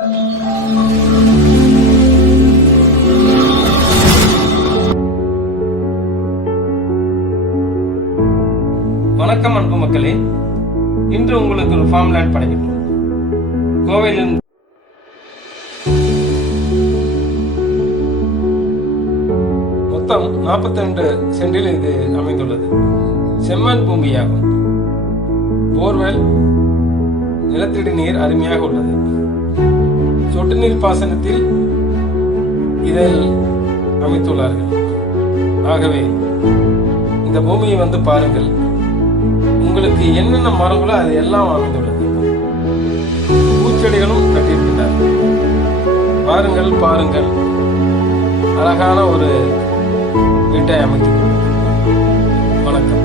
வணக்கம் அன்பு மக்களே, இன்று உங்களுக்கு ஒரு ஃபார்ம் லேண்ட் படைக்கிறோம். கோவையிலிருந்து மொத்தம் 42 சென்டில் இது அமைந்துள்ளது. செம்மண் பூமியாகும். போர்வெல், நிலத்தடி நீர் அருமையாக உள்ளது. சொட்டு நீர் பாசனத்தில் இதை அமைத்துள்ளார்கள். ஆகவே இந்த பூமியை வந்து பாருங்கள். உங்களுக்கு என்னென்ன மரங்களோ அது எல்லாம் அமைந்துள்ளது. பூச்செடிகளும் கட்டியிருக்கின்றார்கள். பாருங்கள், அழகான ஒரு வீட்டை அமைத்துக் கொள்ளுங்கள். வணக்கம்.